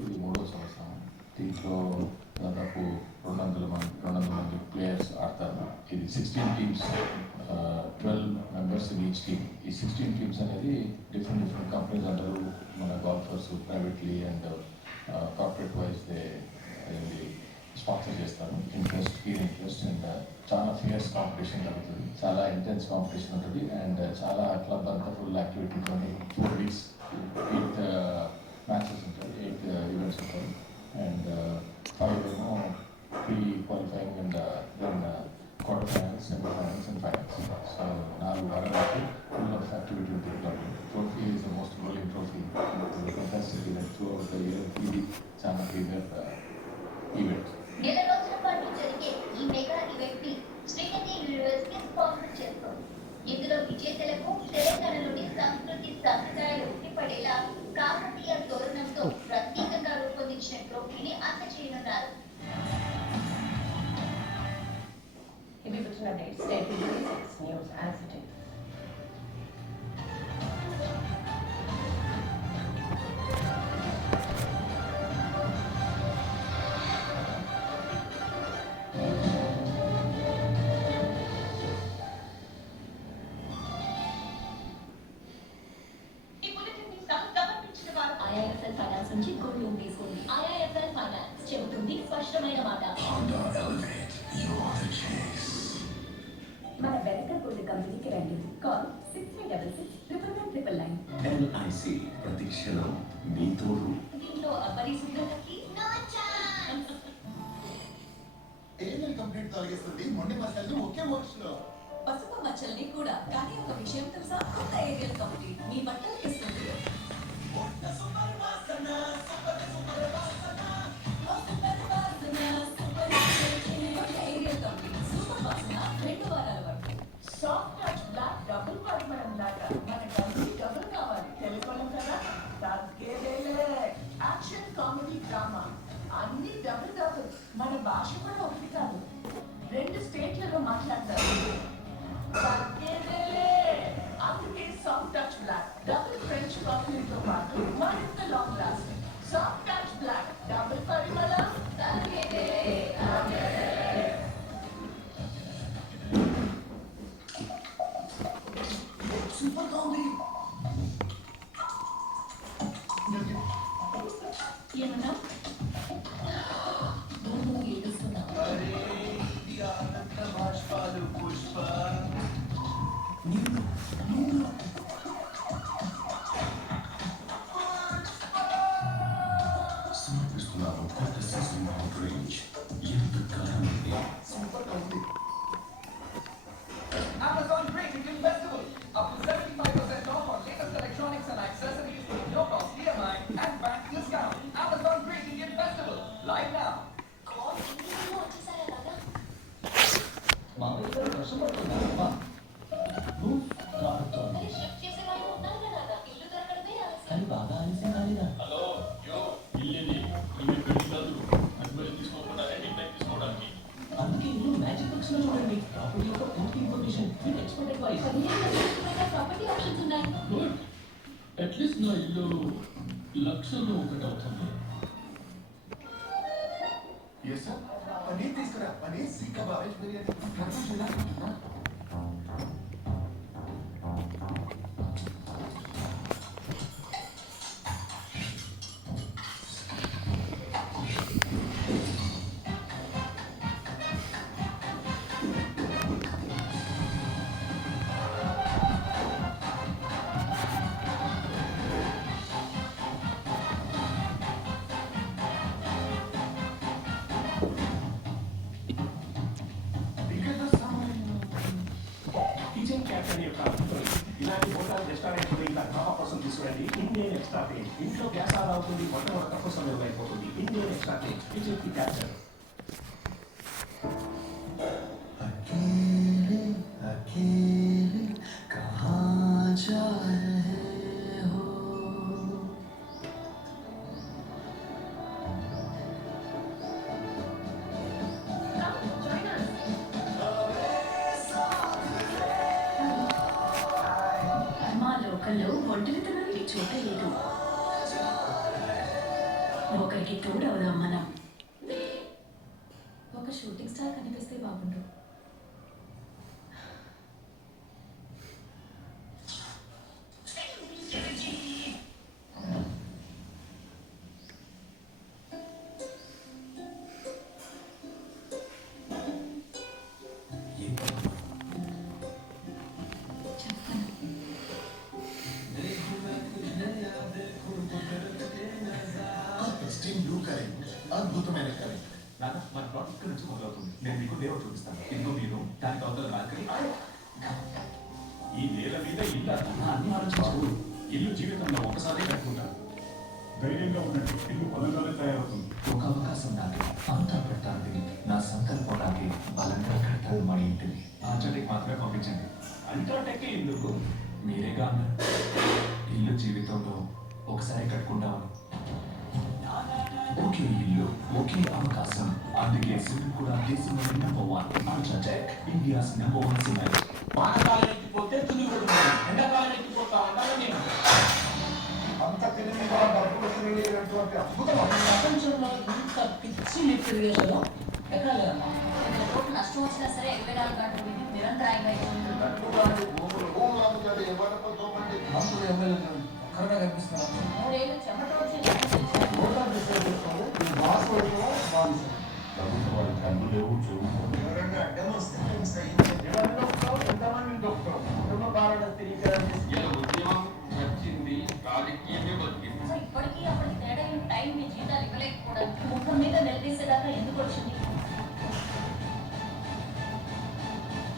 ఇది మూడో సంవత్సరం. దీంట్లో దాదాపు 200 మంది ప్లేయర్స్ ఆడతారు. ఇది 16 teams, 12 members in each team. ఈ 16 టీమ్స్ అనేది డిఫరెంట్ కంపెనీస్ అందరూ మన golfers privately and corporate wise sponsor చేస్తారు. ఇంట్రెస్ట్ అండ్ చాలా ఫియర్స్ కాంపిటీషన్ జరుగుతుంది. చాలా ఇంటెన్స్ కాంపిటీషన్ ఉంటుంది అండ్ చాలా క్లబ్ అంతా ఫుల్ యాక్టివిటీతో 4 weeks 8 మ్యాచెస్ ఉంటాయి, 8 ఈవెంట్స్ ఉంటాయి అండ్ 5 ఏమో pre qualifying and then quarter finals, semi finals and finals. So 4 వారాలకి ఫుల్ ఆఫ్ యాక్టివిటీ ఉంటుంది club. Trophy is the most rolling trophy contested event through out the year. ఇది చాలా premier event. నెల రోజుల పాటు జరిగే ఈ మెగా ఈవెంట్ ని శ్రీనిధి యూనివర్సిటీ స్పాన్సర్ చేస్తోంది. ఇందులో విజేతలకు తెలంగాణలోని సంస్కృతి సంప్రదాయాలు ఉట్టిపడేలా కాకతీయ తోరణంతో ప్రత్యేకంగా రూపొందించిన ట్రోఫీని అందజేయనున్నారు. IIFL ఫైనాన్స్ నుంచి గోల్డ్ లోన్ తీసుకోండి. IIFL ఫైనాన్స్ చెబుతుంది స్పష్టమైన మాట. మన బెటర్ గోల్డ్ కంపెనీకి రండి. కాల్ 6366 LIC ప్రతిక్షణం మీ తోడు. దీంట్లో అపరిశుభ్రతకి నో ఛాన్స్. ఏమేం కంప్లీట్ తొలగిస్తుంది మొండి మసాలని ఒకే వాష్లో. పసుపు మచ్చల్ని కూడా. కానీ ఒక విషయం తెలుసా, కొత్త ఏరియల్ కంప్లీట్ మీ బట్టలకి ఇస్తుంది. సాఫ్ట్ టచ్ బ్లాక్ డబుల్ పరిమళం లాగా మన డబ్బులు డబుల్ కావాలి. తెలుసుకోవడం కదా, తగ్గేదేలే. యాక్షన్, కామెడీ, డ్రామా అన్ని డబుల్ డబుల్. మన భాష కూడా ఒకటి కాదు, 2 స్టేట్లలో మాట్లాడతారు. తగ్గేదేలే. అందుకే soft touch black double French కాఫీతో పాటు మరింత long lasting. Soft touch black double పరిమళం. తగ్గేదేలే. సూపర్ గా ఉంది. ఏమన్నా అరే ఇది ఆనంద బాష్పాలు పుష్ప. సమర్పిస్తున్నాము కొత్త సీజన్ అవుట్ రేంజ్. ఎంత కాలం ఉంది. సూపర్ గా ఉంది. Amazon Great Indian Festival. Up to 75% off on latest electronics and accessories with no cost EMI and bank discount. Amazon Great Indian Festival. Live now. మామయ్య గారు కష్టపడుతున్నారమ్మా. నువ్వు రాబోతోంది కానీ బాగా ఆలస్యం కాలేదా? హలో యో ఇల్లేది ఇల్లు పెళ్లి కాదు. అనుమతి తీసుకోకుండా హెడింగ్ బ్యాక్ తీసుకోవడానికి. అందుకే ఇల్లు మ్యాజిక్ బుక్స్ లో చూడండి. ప్రాపర్టీ యొక్క పూర్తి information with expert advice. Property options ఉన్నాయి. గుడ్. అట్లీస్ట్ నా ఇల్లు లక్షల్లో ఒకటి అవుతుంది. Yes sir. పనీర్ తీసుకురా. Paneer seekh kebab, veg biryani, confusion లేకుండా. కిచెన్ క్యాప్టెన్ యొక్క ఇలాంటి హోటల్ రెస్టారెంట్ ఇంకా డ్రామా కోసం తీసుకురండి. Indian extra taste. ఇంట్లో గ్యాస్ ఆదా అవుతుంది, వంట తక్కువ సమయంలో అయిపోతుంది. ఇండియన్ ఎక్స్ట్రా టేస్ట్ కిచెన్ కి క్యాప్టెన్. अकेले कहाँ जा रहे हो? మా లోకల్లో ఒంటరితనానికి చోట లేదు. ఒకరికి తోడవుదాం మనం. ఒక షూటింగ్ స్టార్ కనిపిస్తే బాగుండు. స్టీమ్ బ్లూ కరెంట్ అద్భుతమైన కరెంట్. నాన్న మన ప్లాట్ ఇక్కడ నుంచి మొదలవుతుంది. నేను మీకు లేఅవుట్ చూపిస్తాను. ఇదిగో మీరు దానికి అవతల బాల్కనీ. ఈ నేల మీద ఇల్లు అన్ని ఆలోచించు. ఇల్లు జీవితంలో ఒకసారి కట్టుకుంటాను. ధైర్యంగా ఉండండి, ఇల్లు బలంగానే తయారవుతుంది. ఒక అవకాశం నాకు అంతా పెడతాను తిని నా సంకల్పానికి బలంగా కడతాను మా ఇంటిని. ఆ చెట్టుకి మాత్రమే పంపించండి. అంతటెక్కి ఎందుకు? మీరేగా అన్నారు ఇల్లు జీవితంలో ఒకసారి కట్టుకుంటామని. ఒకే ఇల్లు ఒకే అవకాశం. అందుకే సిమెంట్ కూడా దేశంలో #1 అల్ట్రాటెక్, ఇండియాస్ #1 సిమెంట్. వానకాలం ఎక్కిపోతే తుని కొడుతుంది, ఎండాకాలం ఎక్కిపోతా ఉండాలి. నేను అంత తెలివి డబ్బులు తిరిగేటువంటి అద్భుతం. ప్రపంచంలో ఇంత పిచ్చి లిఫ్ట్ ఇరిగేషన్ ఎక్కలేదమ్మా. కోట్లు నష్టం వచ్చినా సరే 24 గంటలు విధి నిరంతరాయంగా ఇస్తుంది. డబ్బులు భూములు అమ్ముతాడు ఎవరితో తోపండి. మంత్రులు ఎమ్మెల్యేలు కరోనా కనిపిస్తున్నారు. 3 ఏళ్ళు చెమట వచ్చి ఓటర్ డిసైడ్ చేసుకోవాలి. ఈ బాస్ వైపు బాన్స్ ప్రభుత్వాలు కన్ను లేవు చూపు. ఎవరైనా అడ్డం వస్తే ఎంతమంది డాక్టర్ కుటుంబ పాలన తిరిగి ఉద్యమం వచ్చింది, రాజకీయమే బతికింది. అసలు ఇప్పటికీ అప్పటికి తేడా ఏం? టైం మీ జీతాలు ఇవ్వలేకపోవడానికి ముఖం మీద నిలదీసేదాకా ఎందుకు వచ్చింది?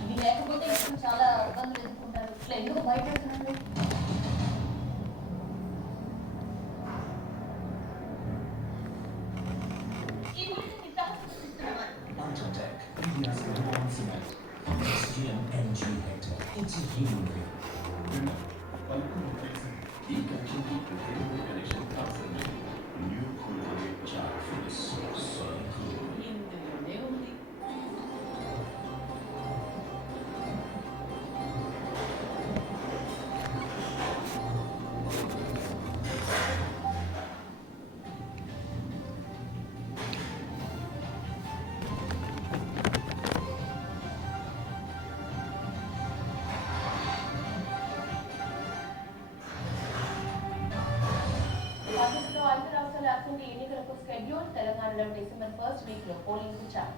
ఇవి లేకపోతే ఇప్పుడు చాలా ఇబ్బందులు ఎదుర్కొంటారు. ఇట్లా ఎందుకు భయపడుతున్నారు? ఈ గురించి ఇస్తున్నారు. Ultratech, India's #1 cement. SGMMG Hector. It's a human being. ఈ కనెక్షన్కి ప్రత్యేకమైన కనెక్షన్ అవసరం లేదు. New cooler charge for this cycle. ఇందులోనే ఉంది. రాష్ట్రంలో 5 రాష్ట్రాల అసెంబ్లీ ఎన్నికలకు షెడ్యూల్. తెలంగాణలో డిసెంబర్ 1st వీక్లో పోలింగ్ చాలు.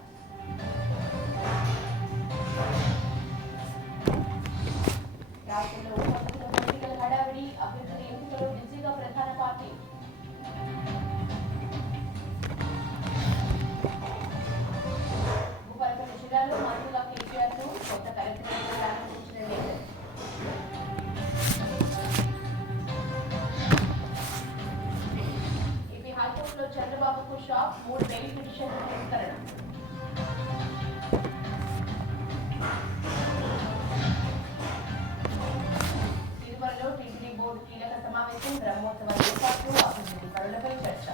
రాష్ట్రంలో ఉప ఎన్నికల హడావిడి. అభ్యర్థుల ఎంపికలో బిజీగా ప్రధాన పార్టీ. భూపాలపల్లి జిల్లాలో మంత్రుల కేటీఆర్ను కొత్త కలెక్టరేట్ ప్రారంభించిన నేతలు. ఏపీ హైకోర్టులో చంద్రబాబుకు షాక్. 3 బెయిల్ పిటిషన్ల తిరస్కరణ. తిరుమలలో టీటీడీ బోర్డు కీలక సమావేశం. బ్రహ్మోత్సవాల ఏర్పాట్లు, అభివృద్ధి పనులపై చర్చ.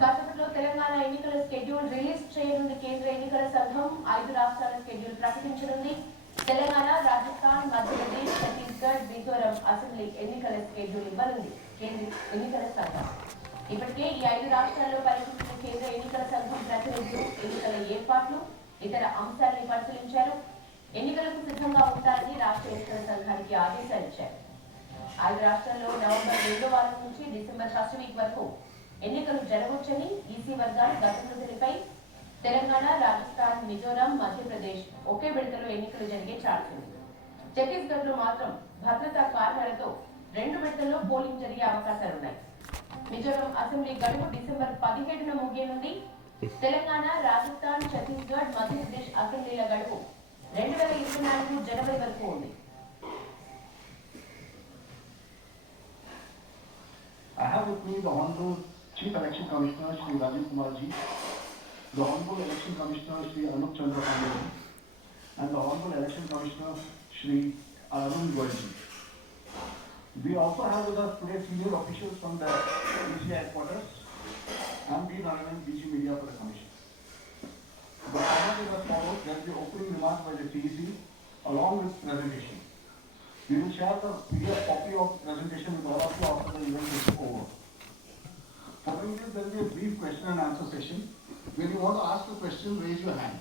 కాసేపట్లో తెలంగాణ ఎన్నికల షెడ్యూల్ రిలీజ్ చేయనుంది కేంద్ర ఎన్నికల సంఘం. 5 రాష్ట్రాల షెడ్యూల్ ప్రకటించనుంది. తెలంగాణ, రాజస్థాన్, మధ్యప్రదేశ్, ఛత్తీస్గఢ్, మిజోరం అసెంబ్లీ ఎన్నికల షెడ్యూల్ ఇవ్వనుంది కేంద్ర ఎన్నికల సంఘం. ఇప్పటికే ఈ 5 రాష్ట్రాల్లో పర్యటించిన కేంద్ర ఎన్నికల సంఘం ప్రతినిధులు ఎన్నికల ఏర్పాట్లు, ఇతర అంశాలను పరిశీలించారు. ఎన్నికలకు సిద్ధంగా ఉంటారని రాష్ట్ర ఎన్నికల సంఘానికి ఆదేశాలు ఇచ్చారు. 5 రాష్ట్రాల్లో నవంబర్ 2వ వారం నుంచి డిసెంబర్ 1st వీక్ వరకు ఎన్నికలు జరగవచ్చని ఈసీ వర్గాలు గతంలో తెలిపాయి. తెలంగాణ, రాజస్థాన్, మిజోరాం, మధ్యప్రదేశ్ ఒకే విడతలో ఎన్నికలు జరిగే ఛాన్స్ ఉంది. ఛత్తీస్గఢ్ లో మాత్రం భద్రతా కారణాలతో 2 విడతల్లో పోలింగ్ జరిగే అవకాశాలున్నాయి. మిజోరాం అసెంబ్లీ గడువు డిసెంబర్ 17న ముగియనుంది. తెలంగాణ, రాజస్థాన్, ఛత్తీస్గఢ్, మధ్యప్రదేశ్ అసెంబ్లీల గడువు 2024 జనవరి వరకు ఉంది. I have with me the Honorable Chief Election Commissioner Shri Rajiv Kumar Ji, the Honorable Election Commissioner Shri Anup Chandra Pandey, and the Honorable Election Commissioner Shri Arun Goyal Ji. We also have with us today senior officials from the EC headquarters, and B. Narayanan, DG Media for the Commission. The format is as follows: there will be opening remarks by the TEC along with presentation. We will share the PDF copy of presentation with all of you after the event is over. Following this, there will be a brief question and answer session. When you want to ask a question, raise your hand.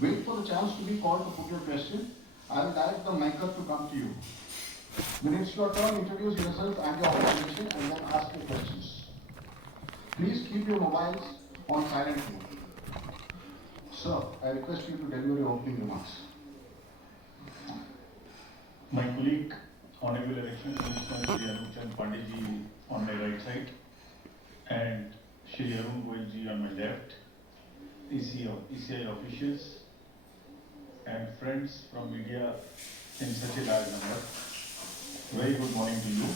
Wait for the chance to be called to put your question. I will direct the micer to come to you. When it's your turn, introduce yourself and your organization and then ask your questions. Please keep your mobiles on silent mode. Sir, I request you to deliver your opening remarks. My colleague, Honorable Election Commissioner Shri Anup Chand Pandey ji on my right side, and Shri Arun Goyal ji on my left, ECI officials, and friends from media in such a large number. Very good morning to you.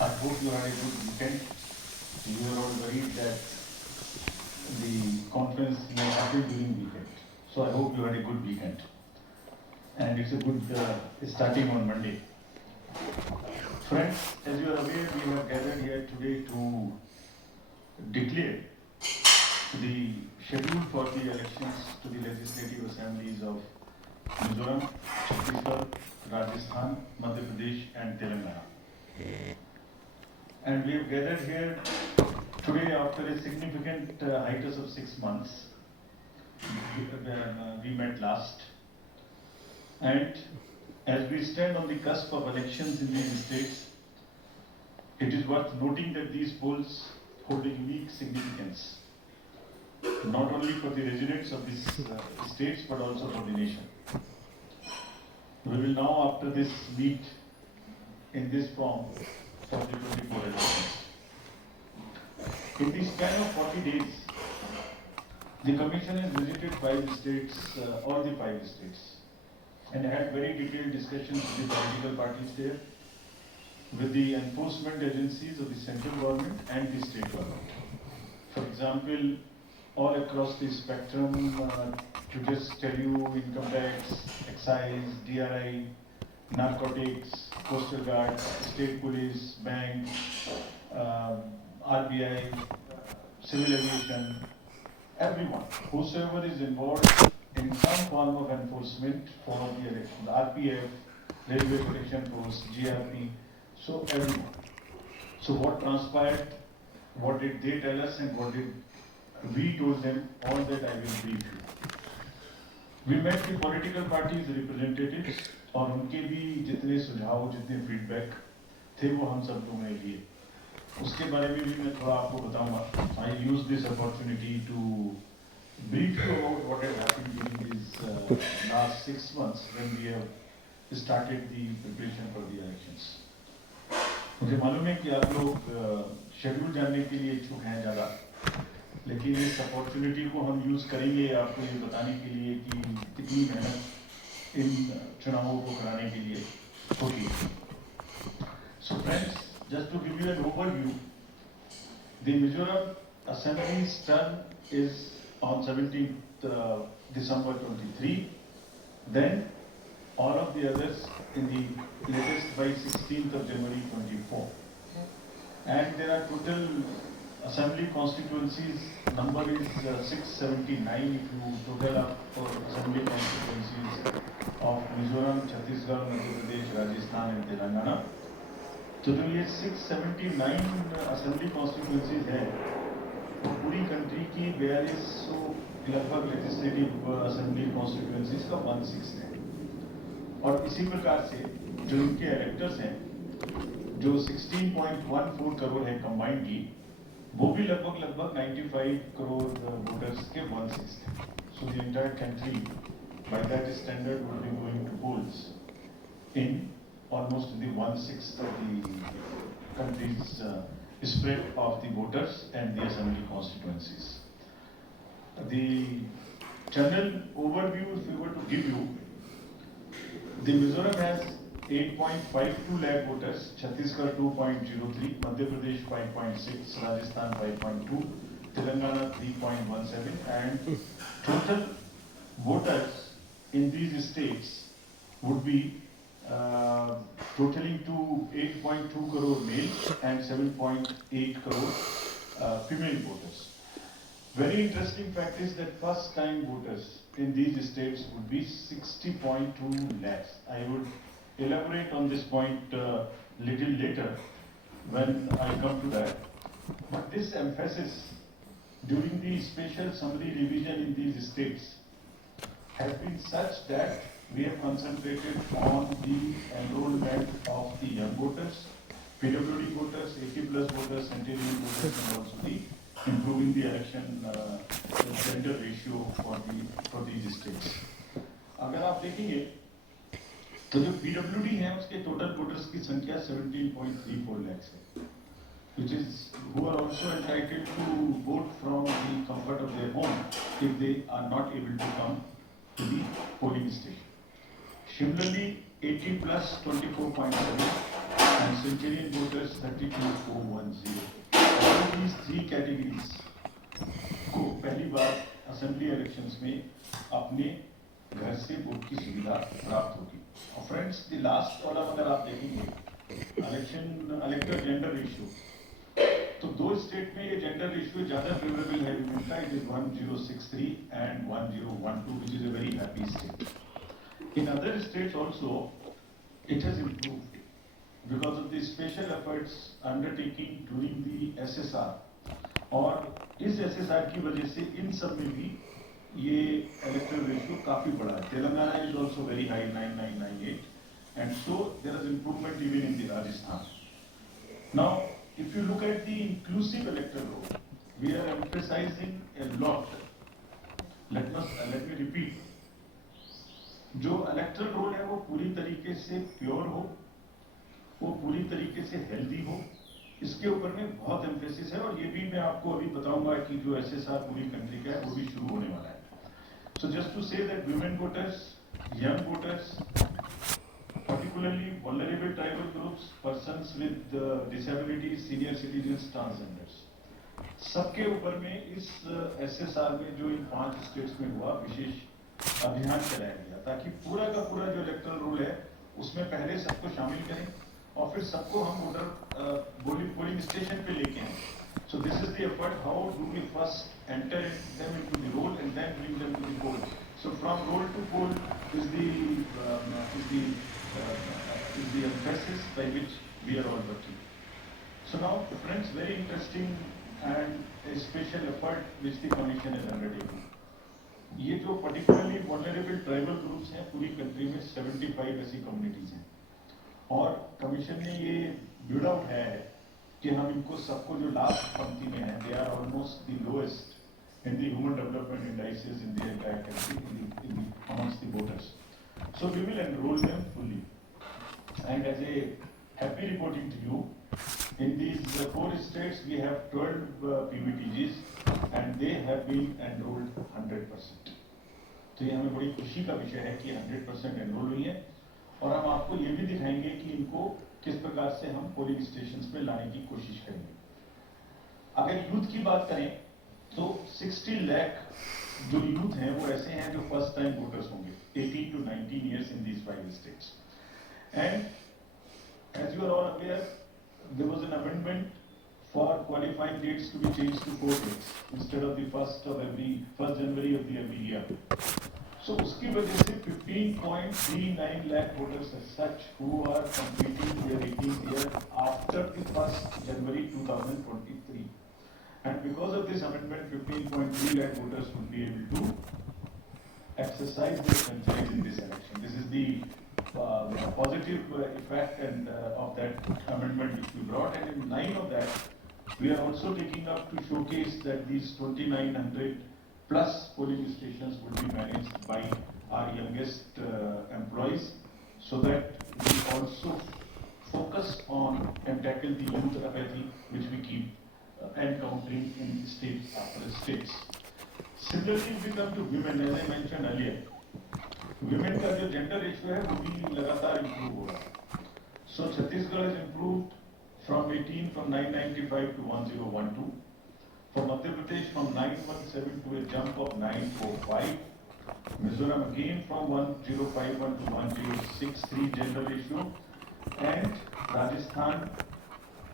I hope you had a good weekend. You were all worried that the conference may happen during weekend. So I hope you had a good weekend. And it's a good starting on Monday. Friends, as you are aware, we have gathered here today to declare the schedule for the elections to the legislative assemblies of Mizoram, Chhattisgarh, Rajasthan, Madhya Pradesh and Telangana. And we have gathered here today after a significant hiatus of 6 months. We met last. And as we stand on the cusp of elections in these states, it is worth noting that these polls hold a unique significance, not only for the residents of these states but also for the nation. We will now, after this, meet in this form for the 24 elections. In the span of 40 days, the Commission has visited 5 states, all the 5 states, and had very detailed discussions with the political parties there, with the enforcement agencies of the central government and the state government. For example, all across the spectrum, to just tell you, income tax, excise, DRI, narcotics, coastal guard, state police, bank, RBI, civil aviation, everyone, whosoever is involved in some form of enforcement for the election, the RPF, Railway Protection Force, GRP, so everyone. So what transpired, what did they tell us and what did we told them, all that I will brief you. We met the political parties representatives और उनके भी जितने सुझाव, जितने feedback थे वो हम सब लोगों ने लिए. उसके बारे में भी मैं थोड़ा आपको बताऊंगा. I use this opportunity to brief you about what had happened during these last 6 months when we have started the preparation for the elections. मुझे मालूम है कि आप लोग शेड्यूल जानने के लिए इच्छुक हैं ज़्यादा, लेकिन इस अपॉर्चुनिटी को हम यूज़ करेंगे आपको ये बताने के लिए कि कितनी मेहनत इन चुनावों को कराने के लिए होती है. So friends, just to give you an overview, the Mizoram Assembly's term is on 17th December 23. Then all of the others in the latest by 16th of January 24. And there are total assembly constituencies, number is 679 if you total up for assembly constituencies of Mizoram, Chhattisgarh, Madhya Pradesh, Rajasthan and Telangana. तो जो ये 679 assembly constituencies हैं, तो पूरी country की 4200 लगभग legislative assembly constituencies का 1/6 है. और इसी प्रकार से जो इनके electors हैं, जो 16.14 करोड़ है combinedly, वो भी लगभग 95 करोड़ voters के 1/6 है. So the entire country, by that standard, would be going to polls in almost the 1/6 of the country's spread of the voters and the assembly constituencies. The general overview, if we were to give you, the Mizoram has 8.52 lakh voters, Chhattisgarh 2.03, Madhya Pradesh 5.6, Rajasthan 5.2, Telangana 3.17, and total voters in these states would be totaling to 8.2 crore male and 7.8 crore female voters. Very interesting fact is that first time voters in these states would be 60.2 lakhs. I would elaborate on this point little later when I come to that. But this emphasis during the special summary revision in these states has been such that we have concentrated on the enrollment of the young voters, PWD voters, 80 plus voters, centennial voters, and also the improving the election gender ratio for these states. अगर आप देखेंगे तो जो PWD है उसके total voters की संख्या 17.34 lakhs है, which is who are also entitled to vote from the comfort of their home if they are not able to come to the polling station. Similarly, 18 plus 24.7 and centennial voters 32,410. All these three categories को पहली बार assembly elections में अपने घर से vote की सुविधा प्राप्त होगी. और फ्रेंड्स, द लास्ट कॉलम अगर आप देखेंगे इलेक्टर जेंडर रेशियो, तो दो स्टेट में ये जेंडर रेशियो ज्यादा फेवरेबल है विमेन का. It is 1063 and 1012, which is a very happy state. In other states also, it has improved because of the special efforts undertaking during the SSR. और इस SSR की वजह से इन सब में भी ये electoral ratio काफी बड़ा है. Telangana is also very high, 9998, and so there is improvement even in the Rajasthan. Now, if you look at the inclusive electoral roll, we are emphasizing a lot. Let me repeat. जो electoral role है वो पूरी तरीके से pure हो, वो पूरी तरीके से हेल्दी हो, इसके ऊपर में बहुत एम्फेसिस है. और ये भी मैं आपको अभी बताऊंगा कि जो एसएसआर पूरी कंट्री का है वो भी शुरू होने वाला है. So just to say that women voters, young voters, particularly vulnerable tribal groups, persons with disabilities, senior citizens, transgenders, सबके ऊपर में इस एसएसआर में जो इन 5 स्टेट्स में हुआ विशेष अभियान चलाया गया ताकि पूरा का पूरा जो इलेक्टरल रूल है उसमें पहले सबको शामिल करें और फिर सबको हम वोटर पोलिंग स्टेशन पे लेके आए. So this is the effort. How do we first enter them into the roll and then bring them to the poll. So from roll to poll is the emphasis by which we are all working. So now, friends, very interesting and a special effort which the commission has undertaken. ये जो particularly vulnerable tribal groups हैं पूरी country में 75 ऐसी communities हैं और commission ने ये build out है कि हम इनको सबको जो लास्ट पंक्ति में हैं, they are almost the lowest in the human development indices in the entire country amongst the voters. So we will enroll them fully. And as a happy reporting to you, in these 4 states we have 12 PVTGs and they have been enrolled 100%. तो ये हमें बड़ी खुशी का विषय है कि 100% enrol हुई है और हम आपको ये भी दिखाएंगे कि इनको किस प्रकार से हम पोलिंग स्टेशंस पे लाने की कोशिश करेंगे. अगर यूथ की बात करें तो 60 लाख जो यूथ हैं वो ऐसे हैं जो फर्स्ट टाइम वोटर्स होंगे 18 to 19 years in these 5 states. And as you are all aware, there was an amendment for qualifying dates to be changed to 4 dates instead of the 1st January of the every year. So उसकी वजह से 15.39 lakh voters as such who are completing their 18th year after the 1st January 2023. And because of this amendment, 15.3 lakh voters would be able to exercise their franchise in this election. This is the positive effect and of that amendment which we brought, and in line of that we are also taking up to showcase that these 2900 plus polling stations will be managed by our youngest employees so that we also focus on and tackle the youth apathy which we keep encountering in states after states. Similarly, if we come to women, as I mentioned earlier, women का जो gender ratio है वो भी लगातार improve हो रहा है. सो Chhattisgarh has improved from 995 to 1012. For Madhya Pradesh from 917 to a jump of 945. Mizoram again from 1051 to 1063 general ratio, and Rajasthan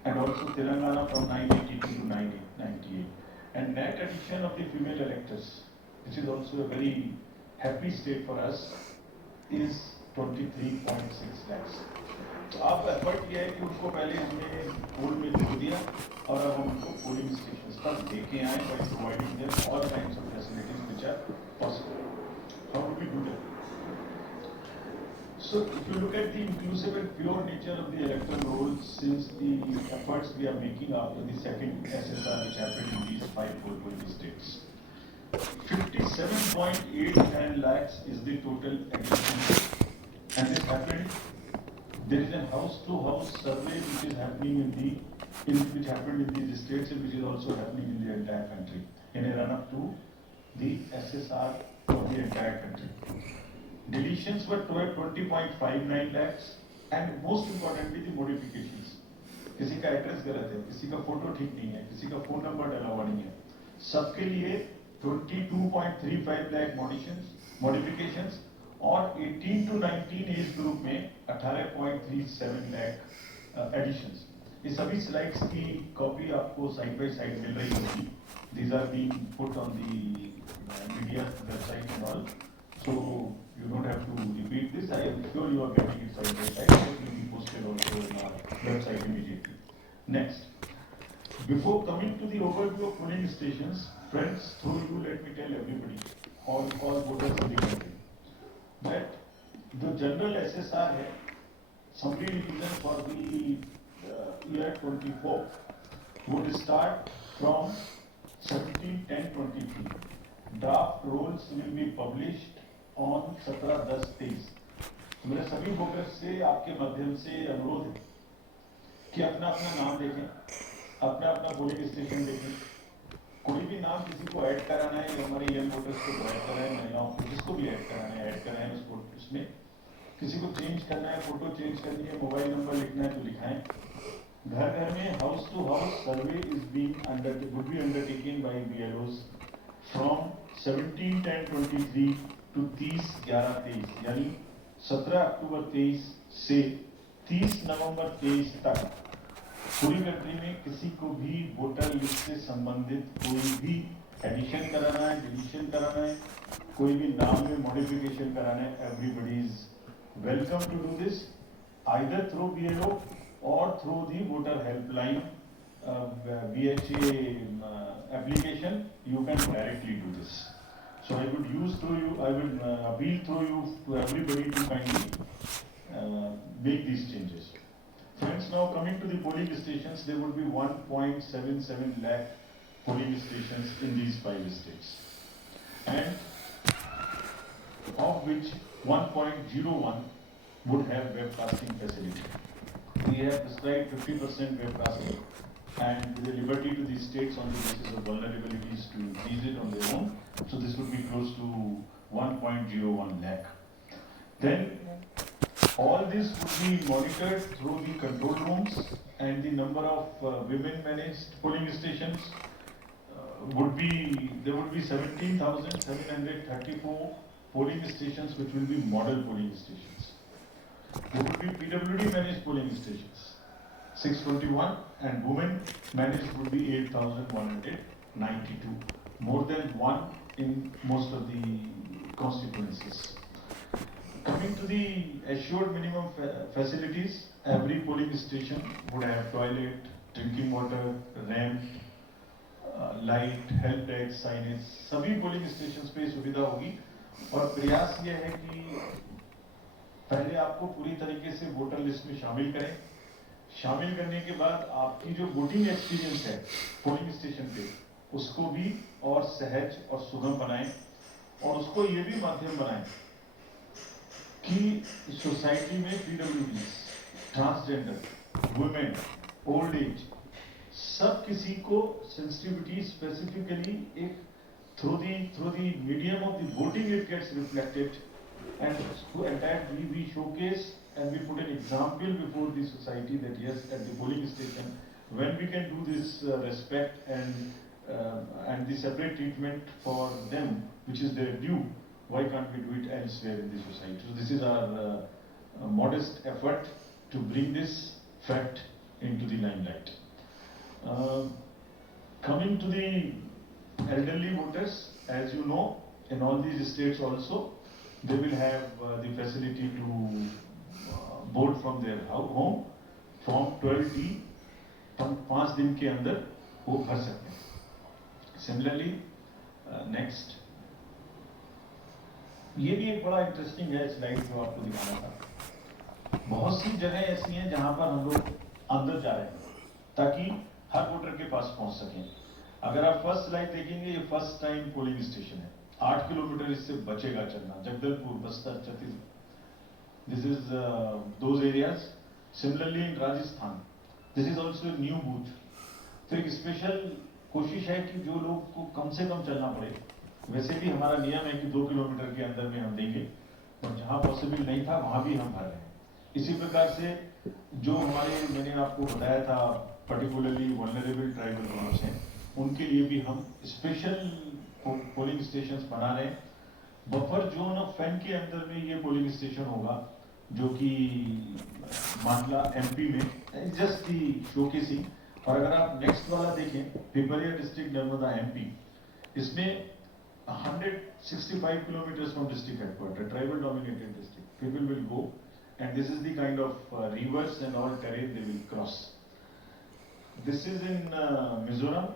and also Telangana from 982 to 998. And net addition of the female electors, which is also a very happy state for us, is 23.6 lakhs. तो अब effort ये है कि उनको पहले हमने पोल में जोड़ दिया और अब हम उनको पोलिंग स्टेशंस तक लेके आए by providing them all kinds of facilities which are possible. How do we do that? So if you look at the inclusive and pure nature of the electoral roll, since the efforts we are making after the second SSR which happened in these 5 polling states, 57.89 lakhs is the total addition, and this happened. There is a house-to-house survey which is happening which happened in these states and which is also happening in the entire country in a run-up to the SSR of the entire country. Deletions were 20.59 lakhs, and most importantly the modifications. किसी का address गलत है, किसी का photo ठीक नहीं है, किसी का फोन नंबर डला हुआ नहीं है, सबके लिए 22.35 लाख modifications और 18 to 19 एज ग्रुप में 18.37 लाख एडिशंस। ये सभी स्लाइड्स की कॉपी आपको साइड बाय साइड मिल रही होगी। These are being put on the media website and all, so you don't have to repeat this. I am sure you are getting it side by side. It will be posted also on our website immediately. Next, before coming to the overview of polling stations, friends, through you let me tell everybody, all voters in the country, that the general SSR है, summary revision for the year 24 would start from 17/10/23. Draft rolls will be published on 17/10/23. मेरे सभी voters से आपके माध्यम से अनुरोध है कि अपना अपना नाम देखें, अपना अपना पोलिंग स्टेशन देखें, कोई भी नाम किसी को ऐड कराना है, हमारे यंग वोटर्स को ऐड कराना है, महिलाओं को जिसको भी ऐड कराना है, ऐड कराएं उसमें, किसी को चेंज करना है, फोटो चेंज करनी है, मोबाइल नंबर लिखना है तो लिखाएं। घर घर में house to house survey would be undertaken by BLOs from 17/10/23 to 30/11/23, यानी 17 अक्टूबर 23 से 30 नवंबर 23 तक पूरी कंट्री में किसी को भी वोटर लिस्ट से संबंधित कोई भी एडिशन कराना है, डिलीशन कराना है, कोई भी नाम में मॉडिफिकेशन कराना है, everybody is welcome to do this either through BLO or through the voter helpline BHA application. You can directly do this. So I would appeal through you to everybody to kindly make these changes. Friends, now coming to the polling stations, there would be 1.77 lakh polling stations in these 5 states, and of which 1.01 would have webcasting facility. We have prescribed 50% webcasting and with the liberty to the states on the basis of vulnerabilities to increase it on their own. So this would be close to 1.01 lakh. Then all this would be monitored through the control rooms, and the number of women managed polling stations there would be 17,734 polling stations which will be model polling stations. There would be PWD managed polling stations, 621, and women managed would be 8,192, more than one in most of the constituencies. Coming to the assured minimum facilities, every polling station would have toilet, drinking water, ramp, light, help desk, signage, सभी polling stations पे सुविधा होगी। और प्रयास ये है कि पहले आपको पूरी तरीके से वोटर लिस्ट में शामिल करें, शामिल करने के बाद आपकी जो वोटिंग एक्सपीरियंस है पोलिंग स्टेशन पे उसको भी और सहज और सुगम बनाएं, और उसको ये भी माध्यम बनाएं कि सोसाइटी में PWDs, transgender, women, old age, सब किसी को सेंसिटिविटी स्पेसिफिकली एक through the medium of the voting it gets reflected, and that we showcase and we put an example before the society that yes, at the polling station when we can do this respect and the separate treatment for them which is their due, why can't we do it elsewhere in the society? So this is our modest effort to bring this fact into the limelight. Coming to the elderly voters, as you know, in all these states also, they will have the facility to vote from their home. Form 12D, 5 दिन के अंदर वो भर सकते हैं. Similarly, next, ये भी एक बड़ा इंटरेस्टिंग है स्लाइड जो आपको दिखाना था. बहुत सी जगह ऐसी हैं जहां पर हम लोग अंदर जा रहे हैं ताकि हर वोटर के पास पहुंच सकें. अगर आप फर्स्ट स्लाइड देखेंगे, ये फर्स्ट टाइम पोलिंग स्टेशन है. 8 किलोमीटर इससे बचेगा चलना. Jagdalpur, Bastar, Chhattisgarh, this is those areas. Similarly in Rajasthan, this is also a new booth. तो एक स्पेशल कोशिश है कि जो लोग को कम से कम चलना पड़े. वैसे भी हमारा नियम है कि 2 किलोमीटर के अंदर में हम देंगे, और जहाँ पॉसिबल नहीं था वहाँ भी हम भर रहे हैं. इसी प्रकार से जो हमारे, मैंने आपको बताया था, पर्टिकुलरली वल्नरेबल ट्राइबल ग्रुप्स हैं, उनके लिए भी हम स्पेशल पोलिंग स्टेशन बना रहे हैं. बफर जोन ऑफ फैन के अंदर में ये पोलिंग स्टेशन होगा, जो कि मांडला एमपी में, जस्ट दी शोकेसिंग. और अगर आप नेक्स्ट वाला देखें, पिपरिया डिस्ट्रिक्ट, नर्मदा एमपी, इसमें 165 kilometre from district headquarter, tribal dominated district. People will go and this is the kind of rivers and all terrain they will cross. This is in Mizoram,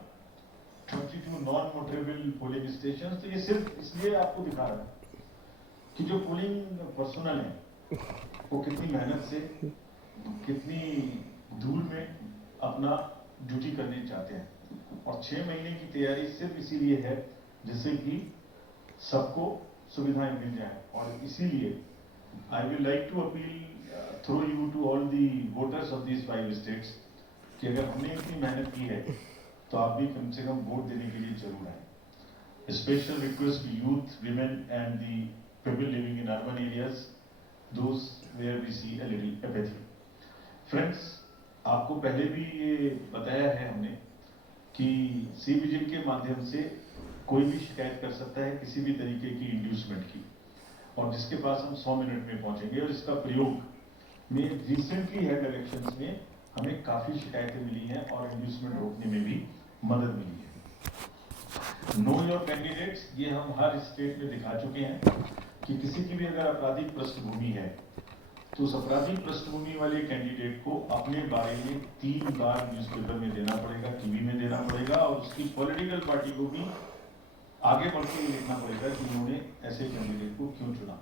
22 non-motorable polling stations. तो ये सिर्फ इसलिए आपको दिखा रहा है कि जो पोलिंग पर्सनल है वो कितनी मेहनत से, कितनी धूल में अपना ड्यूटी करने चाहते हैं. और 6 महीने की तैयारी सिर्फ इसीलिए है जिससे कि सबको सुविधाएं मिल जाए. और इसीलिए I will like to appeal through you to all the voters of these 5 states कि अगर हमने इतनी मेहनत की है तो आप भी कम से कम वोट देने के लिए जरूर आए. Special request to youth, women and the people living in urban areas, those where we see a little apathy. Friends, आपको पहले भी ये बताया है हमने कि सी विजिल के माध्यम से कोई भी शिकायत कर सकता है किसी भी तरीके की इंड्यूसमेंट की, और जिसके पास हम 100 मिनट में पहुंचेंगे. और इसका प्रयोग में रिसेंटली हेड इलेक्शंस में हमें काफी शिकायतें मिली हैं और इंड्यूसमेंट रोकने में भी मदद मिली है. नो योर कैंडिडेट्स, ये हम हर स्टेट में दिखा चुके हैं कि किसी की भी अगर आपराधिक पृष्ठभूमि है तो उस आपराधिक पृष्ठभूमि वाले कैंडिडेट को अपने बारे में 3 बार न्यूज़पेपर में देना पड़ेगा, टीवी में देना पड़ेगा, और उसकी पॉलिटिकल पार्टी को भी आगे बढ़ के लिखना पड़ेगा कि उन्होंने ऐसे कैंडिडेट को क्यों चुना.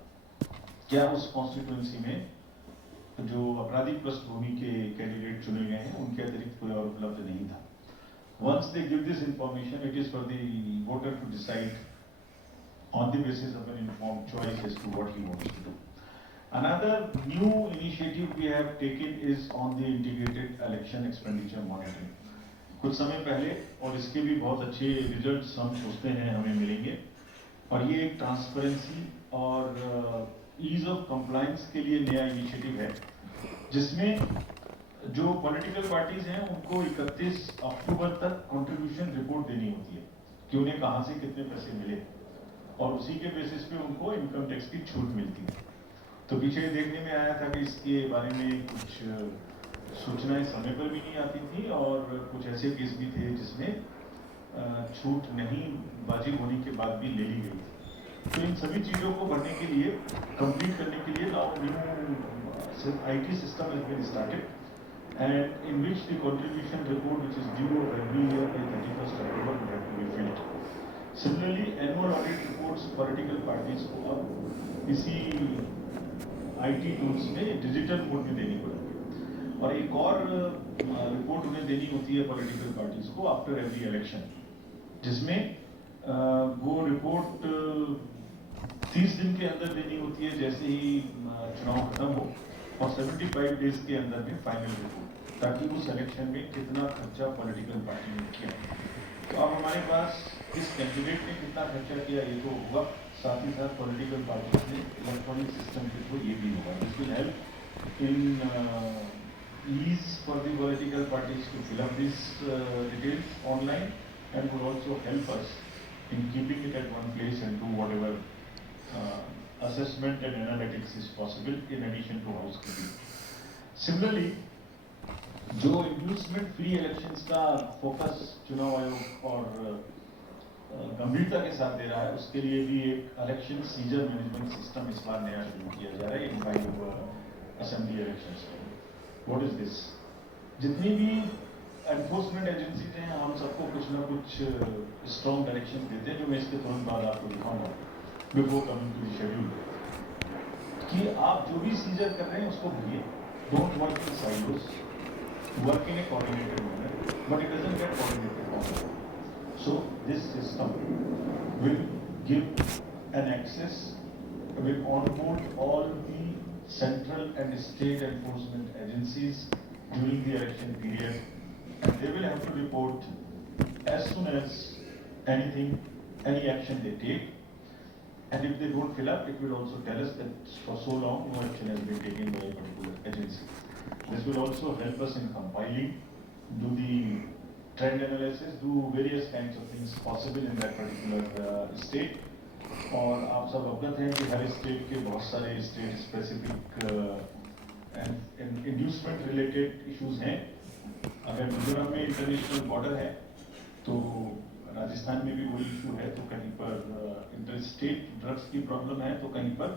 क्या उस कॉन्स्टिट्यूएंसी में जो आपराधिक पृष्ठभूमि के कैंडिडेट चुने गए हैं उनके अतिरिक्त कोई और उपलब्ध नहीं था. Once they give this information, it is for the voter to decide on the basis of an informed choice as to what he wants to do. Another new initiative we have taken is on the integrated election expenditure monitoring. कुछ समय पहले, और इसके भी बहुत अच्छे results हम सोचते हैं हमें मिलेंगे, और ये एक ट्रांसपेरेंसी और ईज ऑफ कंप्लायंस के लिए नया इनिशिएटिव है, जिसमें जो पॉलिटिकल पार्टीज हैं उनको 31 अक्टूबर तक कंट्रीब्यूशन रिपोर्ट देनी होती है कि उन्हें कहाँ से कितने पैसे मिले, और उसी के बेसिस पे उनको इनकम टैक्स की छूट मिलती है. तो पीछे देखने में आया था कि इसके बारे में कुछ सूचनाएं समय पर भी नहीं आती थी, और कुछ ऐसे केस भी थे जिसमें छूट नहीं वाजिब होने के बाद भी ले ली गई थी. तो इन सभी चीज़ों को भरने के लिए, कंप्लीट करने के लिए now new IT system has been started, and in which the contribution report which is due every year by 31 October would have to be filled. Similarly, annual audit reports political parties को अब इसी IT tools में digital mode में देनी पड़ेगी, और एक और रिपोर्ट उन्हें देनी होती है पॉलिटिकल पार्टीज को आफ्टर एवरी इलेक्शन, जिसमें वो रिपोर्ट 30 दिन के अंदर देनी होती है जैसे ही चुनाव खत्म हो, और 75 डेज के अंदर में फाइनल रिपोर्ट, ताकि उस इलेक्शन में कितना खर्चा पॉलिटिकल पार्टी ने किया. तो अब हमारे पास इस कैंडिडेट ने कितना खर्चा किया ये तो होगा, साथ ही साथ पॉलिटिकल पार्टीज ने इलेक्ट्रॉनिक सिस्टम के थ्रू ये भी होगा. This will help in ease for the political parties to fill up this details online, and will also help us in keeping it at one place and do whatever assessment and analytics is possible in addition to housekeeping. Similarly, जो inducement free elections का focus चुनाव आयोग और गंभीरता के साथ दे रहा है, उसके लिए भी एक इलेक्शन सीजर मैनेजमेंट सिस्टम इस बार नया शुरू किया जा रहा है इन 5 असेंबली इलेक्शंस में. What is this? जितनी भी एनफोर्समेंट एजेंसीज हैं, हम सबको कुछ ना कुछ स्ट्रॉन्ग डायरेक्शन देते हैं, जो मैं इसके तुरंत बाद आपको दिखाऊंगा before coming to the schedule, कि आप जो भी सीजर कर रहे हैं उसको भूलिए. Don't work in silos, work in a coordinated manner, but it doesn't get coordinated also. So this system will give an access, will onboard all the central and state enforcement agencies during the election period, and they will have to report as soon as any action they take. And if they don't fill up, it will also tell us that for so long no action has been taken by a particular agency. This will also help us in compiling, do the trend analysis, do various kinds of things possible in that particular state. और आप सब अवगत हैं कि हर state के बहुत सारे state specific and inducement related issues हैं. अगर मिजोरम में इंटरनेशनल बॉर्डर है तो राजस्थान में भी वही इशू है, तो कहीं पर इंटर स्टेट ड्रग्स की प्रॉब्लम है, तो कहीं पर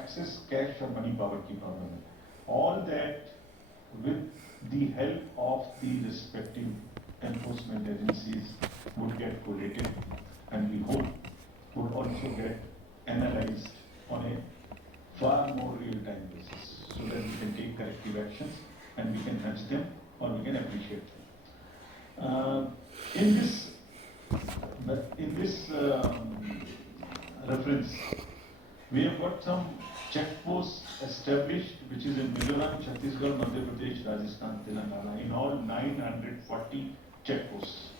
एक्सेस कैश और मनी पावर की प्रॉब्लम है. All that with the help of the respective enforcement agencies would get collated, and we hope would also get analyzed on a far more real-time basis, so that we can take corrective actions and we can nudge them or we can appreciate them. In this reference, we have got some checkposts established, which is in Mizoram, Chhattisgarh, Madhya Pradesh, Rajasthan, Telangana, in all 940 checkposts.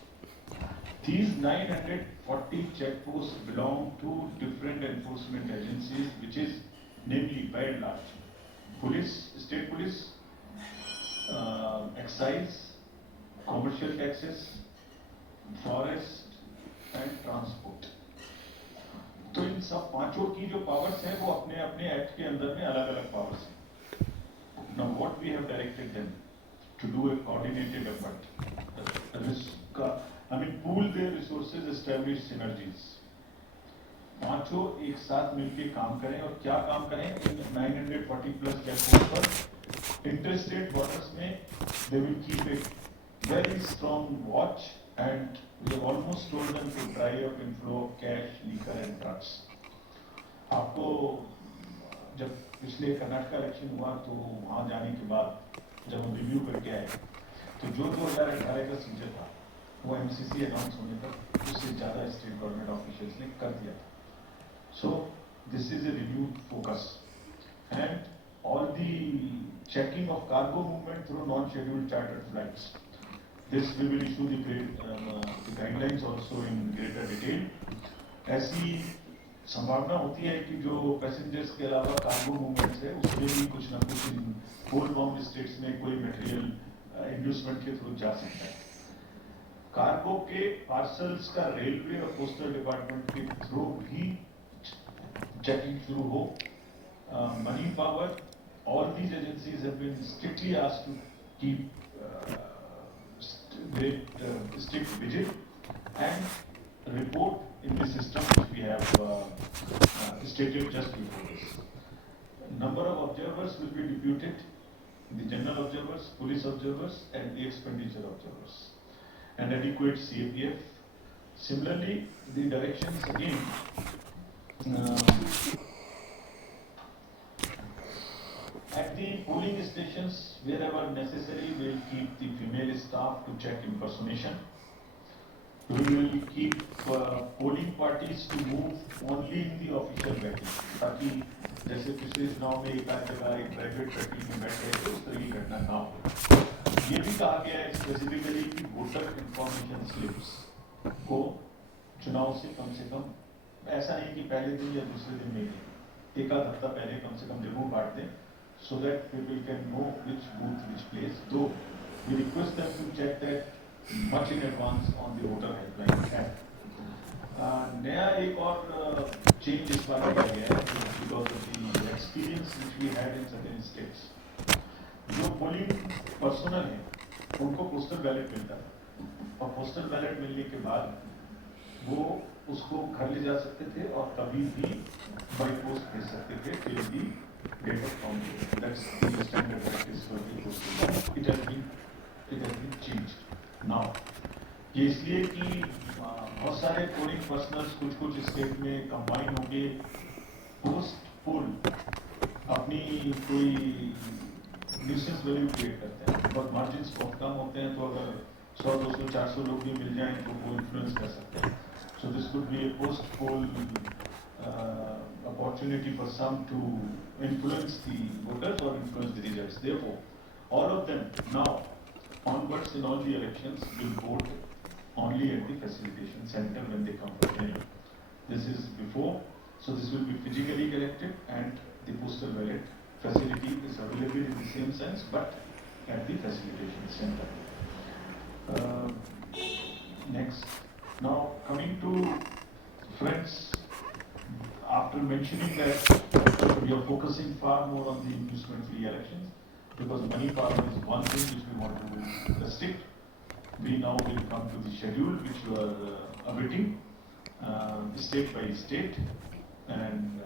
These 940 checkposts belong to different enforcement agencies, which is namely by and large police, state police, excise, commercial taxes, forest and transport. तो इन सब पांचों की जो powers हैं वो अपने अपने act के अंदर में अलग अलग पावर्स हैं. Now what we have directed them to do a coordinated effort, pool their resources, establish synergies. पांचों एक साथ मिलकर काम करें, और क्या काम करें? इन 940 प्लस चेकपोस्ट पर इंटरस्टेट बॉर्डर्स में they will keep a very strong watch, and we have almost told them to dry up inflow of cash, liquor and drugs. आपको जब पिछले कर्नाटका इलेक्शन हुआ तो वहाँ जाने के बाद जब हम रिव्यू करके आए, तो जो 2018 का सीजन था वो MCC अनाउंस होने तक उससे ज़्यादा स्टेट गवर्नमेंट ऑफिशियल्स ने कर दिया था. So this is a renewed focus, and all the checking of cargo movement through non-scheduled chartered flights. This we will issue the guidelines also in greater detail. ऐसी संभावना होती है कि जो पैसेंजर्स के अलावा कार्गो मूवमेंट्स है उसमें भी कुछ ना कुछ इन कोल बाउंड स्टेट्स में कोई मटेरियल इंड्यूसमेंट के थ्रू जा सकता है. कार्गो के पार्सल्स का रेलवे और पोस्टल डिपार्टमेंट के थ्रू भी चेकिंग शुरू हो. Money power, all these agencies have been strictly asked to keep strict vigil and report in the system which we have stated just before this. Number of observers will be deputed, the general observers, police observers and the expenditure observers, and adequate CAPF. Similarly, the directions again at the polling stations, wherever necessary, we will keep the female staff to check impersonation. We will keep polling parties to move only in the official vehicle, ताकि जैसे पिछले चुनाव में एक जगह एक private vehicle में बैठे तो उस तरह की घटना ना हो. ये भी कहा गया है स्पेसिफिकली कि वोटर इंफॉर्मेशन स्लिप्स को चुनाव से कम ऐसा नहीं कि पहले दिन या दूसरे दिन में, एक आध हफ्ता पहले कम से कम जरूर बांट दें, so that people can know which booth, which place. Though we request them to check that much in advance on the voter helpline app. नया एक और change इस बार किया गया है because of the experience which we had in certain states. जो polling personal है उनको पोस्टल बैलेट मिलता है और पोस्टल बैलेट मिलने के बाद वो उसको घर ले जा सकते थे और कभी भी बाई पोस्ट भेज सकते थे till the date of counting. That's the standard practice for the postal ballot. It has been changed now. ये इसलिए कि बहुत सारे पोलिंग पर्सनल्स कुछ स्टेट में कंबाइन होंगे पोस्ट पोल अपनी कोई न्यूसेंस वैल्यू क्रिएट करते हैं बहुत मार्जिन बहुत कम होते हैं तो अगर 100, 200, 400 लोग भी मिल जाएं तो वो इन्फ्लुएंस कर सकते हैं. So this could be a post-poll opportunity for some to influence the voters or influence the results. Therefore, all of them now onwards in all the elections will vote only at the facilitation center when they come for training. This is before, so this will be physically collected and the postal ballot facility is available in the same sense but at the facilitation center. Next. Now coming to friends, after mentioning that we are focusing far more on the inducement-free elections because money power is one thing which we want to restrict. We now will come to the schedule which we are awaiting state by state, and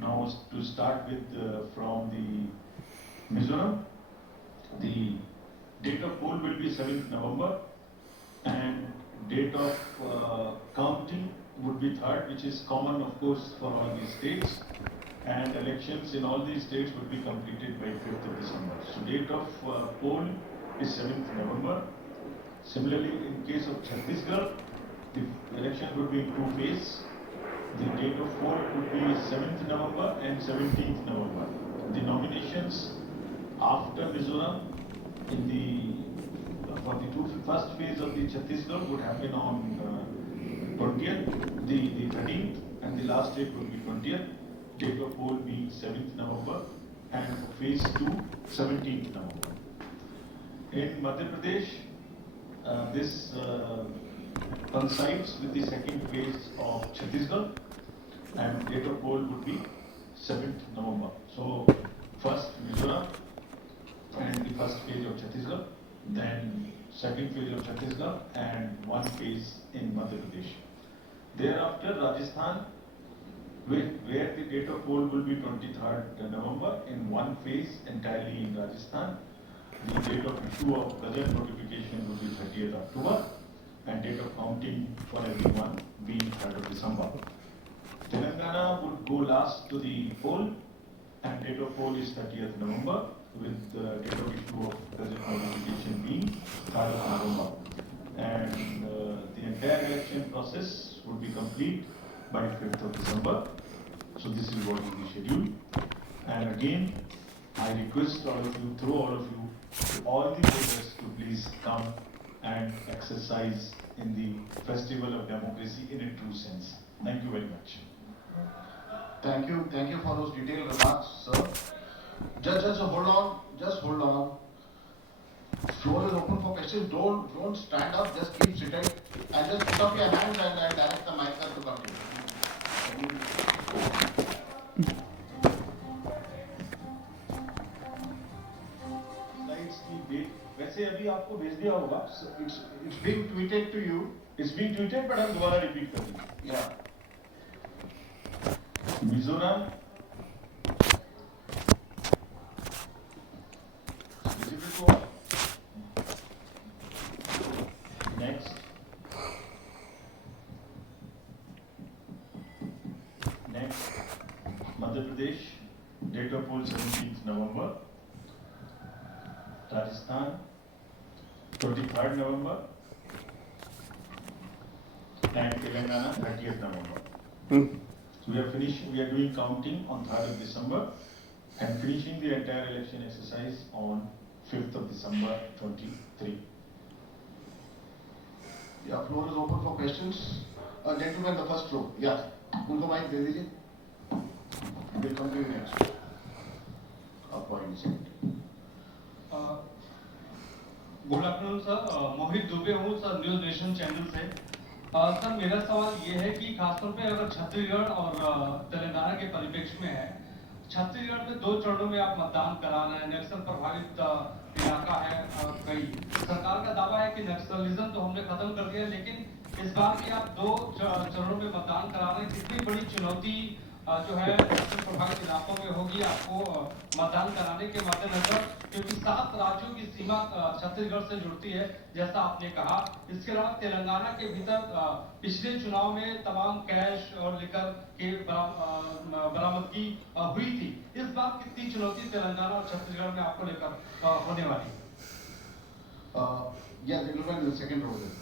now to start with from the Mizoram, the date of poll will be 7th November and date of counting would be 3rd, which is common of course for all these states, and elections in all these states would be completed by 5th of December. So date of poll is 7th November. Similarly, in case of Chhattisgarh, the election would be in 2 phases. The date of poll would be 7th November and 17th November. The nominations after Mizoram in the for the first phase of the Chhattisgarh would happen on 20th, the 13th, and the last date would be 20th. Date of poll being 7th November, and phase 2, 17th November. In Madhya Pradesh, this coincides with the second phase of Chhattisgarh, and date of poll would be 7th November. So, first Mizoram and the first phase of Chhattisgarh, then second phase of Chhattisgarh and one phase in Madhya Pradesh. Thereafter Rajasthan, where the date of poll will be 23rd November in one phase entirely in Rajasthan. The date of issue of Gazette notification will be 30th October and date of counting for everyone being 3rd of December. Telangana would go last to the poll and date of poll is 30th November. With the date of issue of Gazette notification being 3rd of November. And the entire election process would be complete by 5th of December. So this is what is the schedule. And again, I request all of you, through all of you, all the voters to please come and exercise in the festival of democracy in a true sense. Thank you very much. Thank you for those detailed remarks, sir. Just hold on. Floor is open for questions. Don't stand up. Just keep sitting and just put up your hand and direct the mic to come to you. Slides की date वैसे अभी आपको भेज दिया होगा. So it's being tweeted to you. It's being tweeted, but हम दोबारा repeat कर देंगे. Yeah. Mizoram. Next, Madhya Pradesh, date of poll 17th November. Rajasthan, 23rd November. And Telangana, 30th November. So we are doing counting on 3rd of December and finishing the entire election exercise on 5th of December 23. Yeah, floor is open for questions. Gentlemen, the first row. Yeah. उनको mic दे दीजिए. We'll come to you next. Good afternoon sir, Mohit Dubey हूँ sir, News Nation channel से. Sir मेरा सवाल ये है कि खासतौर पे अगर छत्तीसगढ़ और तेलंगाना के परिप्रेक्ष्य में है, छत्तीसगढ़ में 2 चरणों में आप मतदान करा रहे हैं, नक्सल प्रभावित इलाका है कई। सरकार का दावा है कि नक्सलिज्म तो हमने खत्म कर दिया, लेकिन इस बार भी आप 2 चरणों में मतदान करा रहे हैं। कितनी बड़ी चुनौती जो है नक्सल प्रभावित इलाकों में होगी आपको मतदान कराने के मद्देनजर, क्योंकि 7 राज्यों की सीमा छत्तीसगढ़ से जुड़ती है जैसा आपने कहा। इसके अलावा तेलंगाना के भीतर पिछले चुनाव में तमाम कैश और लिकर के बरामदगी हुई थी। इस बार कितनी चुनौती तेलंगाना और छत्तीसगढ़ में आपको लेकर होने वाली है? Yeah, gentleman in the second row there.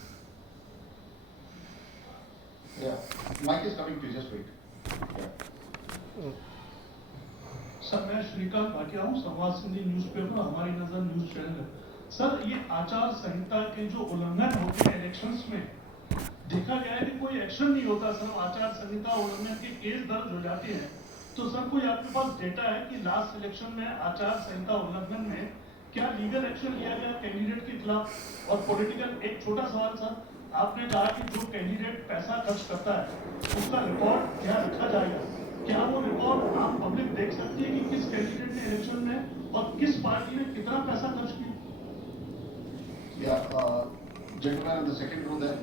Yeah, mic is coming to you, just wait. Yeah. Sir मैं श्रीकांत भाटिया हूँ, संवाद सिंधी न्यूज़पेपर, हमारी नजर न्यूज चैनल है। सर ये आचार संहिता के जो उल्लंघन होते हैं इलेक्शंस में, देखा गया है कि कोई एक्शन नहीं होता, सिर्फ आचार संहिता उल्लंघन के केस दर्ज हो जाते हैं। तो सर कोई आपके पास डेटा है कि लास्ट इलेक्शन में आचार संहिता उल्लंघन में क्या लीगल एक्शन लिया गया कैंडिडेट के खिलाफ? और पॉलिटिकल, एक छोटा सवाल सर, आपने कहा कि जो कैंडिडेट पैसा खर्च करता है उसका रिकॉर्ड क्या रखा जाएगा? क्या वो रिकॉर्ड आम पब्लिक देख सकती है कि किस कैंडिडेट ने इलेक्शन में और किस पार्टी ने कितना पैसा खर्च किया? Yeah, gentleman in the second row there.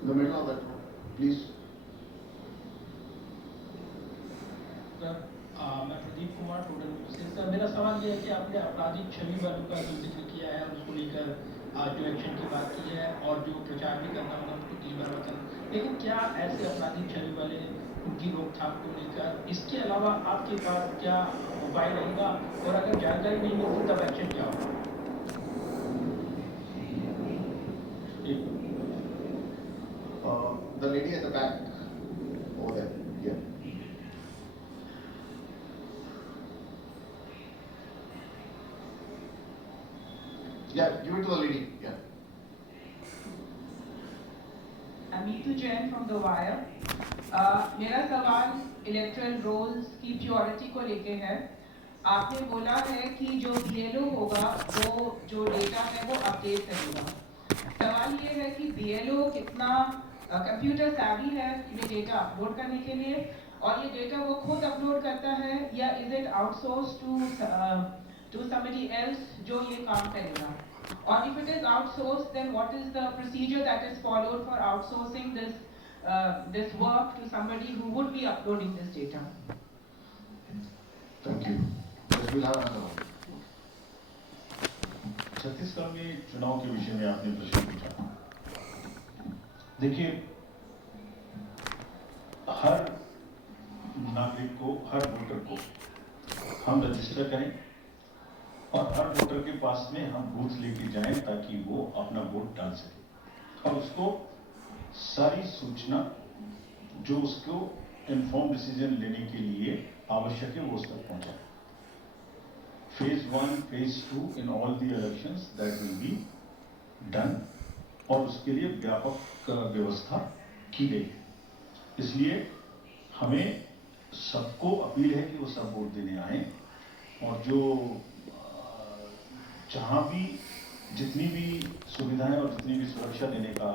In the middle of that row, please. Sir मैं प्रदीप कुमार टोटल से। सर मेरा सवाल ये है कि आपने आपराधिक छवि वालों का जो जिक्र किया है और उसको लेकर जो एक्शन की बात की है और जो प्रचार भी करना होगा उसको 3 बार वचन, लेकिन क्या ऐसे आपराधिक छवि वाले उनकी रोकथाम को लेकर इसके अलावा आपके पास क्या उपाय रहेगा, और अगर जानकारी नहीं मिलती तब एक्शन क्या होगा? The lady at the back over there. Yeah. Yeah, give it to the lady. Yeah. Amitu Jain from The Wire. मेरा सवाल इलेक्टरल रोल्स की प्योरिटी को लेके है। आपने बोला है कि जो BLO होगा वो जो डेटा है वो अपडेट करेगा। सवाल ये है कि BLO कितना कंप्यूटर savvy है ये डेटा अपलोड करने के लिए, और ये डेटा वो खुद अपलोड करता है या is it outsource to somebody else जो ये काम करेगा? और if it is outsourced, then what is the procedure that is followed for outsourcing this work to somebody who would be uploading this data? Thank you. Yes, we'll have another one. Chhattisgarh में चुनाव के विषय में आपने प्रश्न पूछा। देखिए, हर नागरिक को, हर वोटर को हम रजिस्टर करें और हर वोटर के पास में हम बूथ लेके जाएं ताकि वो अपना वोट डाल सके और उसको सारी सूचना जो उसको इन्फॉर्म डिसीजन लेने के लिए आवश्यक है वो उस तक पहुंचाए। Phase 1, Phase 2 in all the elections that will be done, और उसके लिए व्यापक व्यवस्था की गई है। इसलिए हमें सबको अपील है कि वो सब वोट देने आए और जो जहाँ भी जितनी भी सुविधाएं और जितनी भी सुरक्षा देने का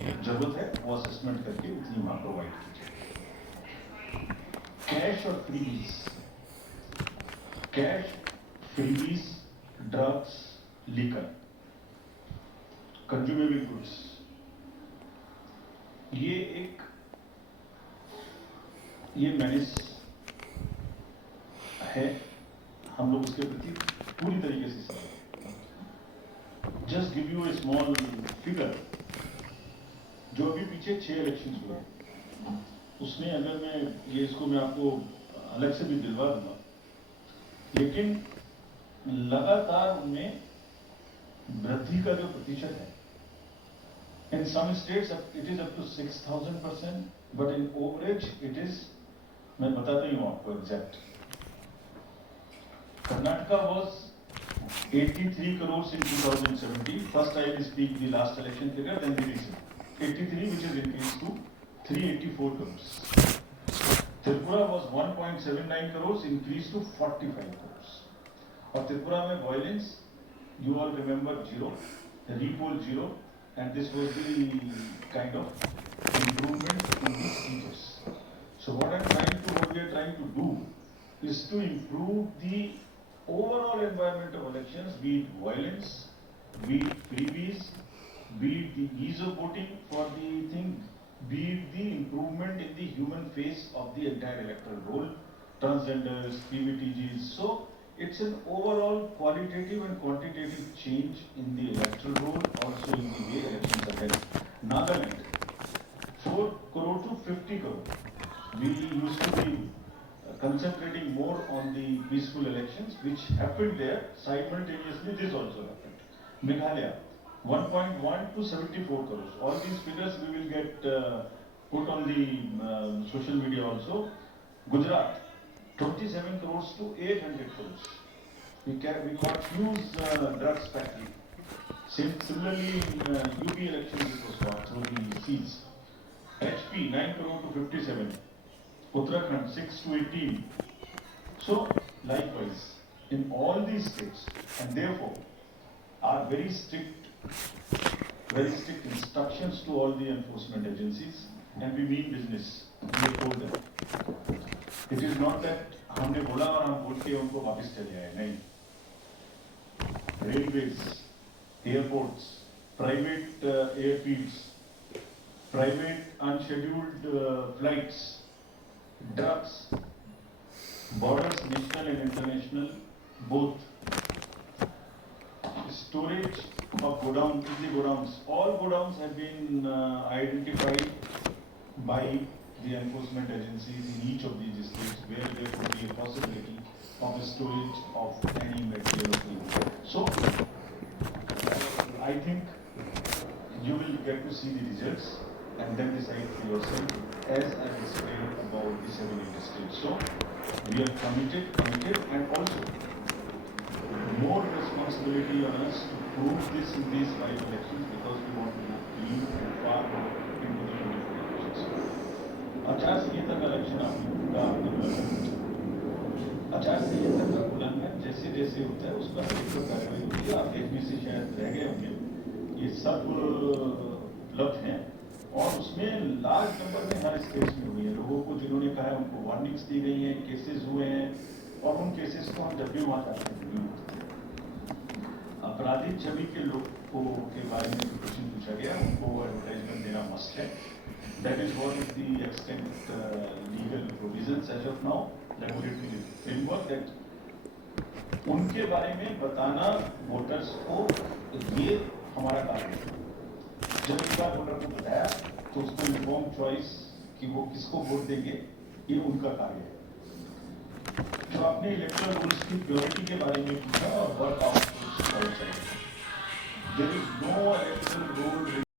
जरूरत है वो असेसमेंट करके उतनी वहाँ प्रोवाइड की जाए। कैश और freebies, cash, freebies, drugs, liquor, consumable goods, ये मैनेज है। हम लोग उसके प्रति पूरी तरीके से सही। Just give U A small figure, जो अभी पीछे 6 इलेक्शंस हुए उसमें अगर मैं आपको अलग से भी दिलवा दूंगा, लेकिन लगातार उनमें वृद्धि का जो प्रतिशत है, in some states it is up to 6000%, but in average it is, मैं बताता ही हूँ आपको exact. Karnataka was 83 crores in 2017. First I will speak the last election figure, then the recent. 83, which is increased to 384 crores. Tripura was 1.79 crores, increased to 45 crores. और त्रिपुरा में violence, you all remember 0, repoll 0, and this was the kind of improvement in these features. So what we are trying to do is to improve the overall environment of elections, be it violence, be it freebies, be it the ease of voting for the thing, be it the improvement in the human face of the entire electoral roll, transgenders, PVTGs. So it's an overall qualitative and quantitative change in the electoral roll, also in the way elections are held. Nagaland, 4 crore to 50 crore. We used to be concentrating more on the peaceful elections, which happened there. Simultaneously, this also happened. Meghalaya, 1.1 to 74 crores. All these figures we will get put on the social media also. Gujarat, 27 crores to 800 crores. We got Fuse drugs factory. Similarly, in UP elections it was got through the seas. HP, 9 crore to 57. Uttarakhand, 6 to 18. So, likewise, in all these states, and therefore, are very strict instructions to all the enforcement agencies, and we mean business. We have told them. It is not that हमने बोला और हम बोल के उनको वापस चले आए, नहीं. Railways, airports, private airfields, private unscheduled flights, drugs, borders, national and international, both. Storage of godowns, in the godowns. All godowns have been identified by the enforcement agencies in each of these states where there could be a possibility of a storage of any material of use. So, I think you will get to see the results and then decide for yourself, as I explained about the 7 states. So, we are committed and also more responsibility on us to prove this in these 5 elections because we want to go clean and far more into the 24 elections. आचार संहिता का election का आचार संहिता का उल्लंघन जैसे जैसे होता है उस पर कार्रवाई होती है. आप देखने से शायद रह गए होंगे, ये सब उपलब्ध हैं और उसमें लार्ज नंबर में हर स्टेट्स में हुई है. लोगों को जिन्होंने कहा है उनको वार्निंग्स दी गई हैं, केसेस हुए हैं और उन केसेस को हम जब भी वहाँ जाते हैं अपराधिक छवि के लोगों के बारे में क्वेश्चन पूछा गया, उनको एडवर्टाइजमेंट देना मस्ट है. That is what is the extent legal provisions as of now, regulatory framework that उनके बारे में बताना वोटर्स को ये हमारा कार्य है. जब एक बार वोटर को बताया तो उसको इन्फॉर्म चॉइस कि वो किसको वोट देंगे, ये उनका कार्य है. तो आपने इलेक्टोरल रूल्स की प्योरिटी के बारे में पूछा और work out. There is no electoral rule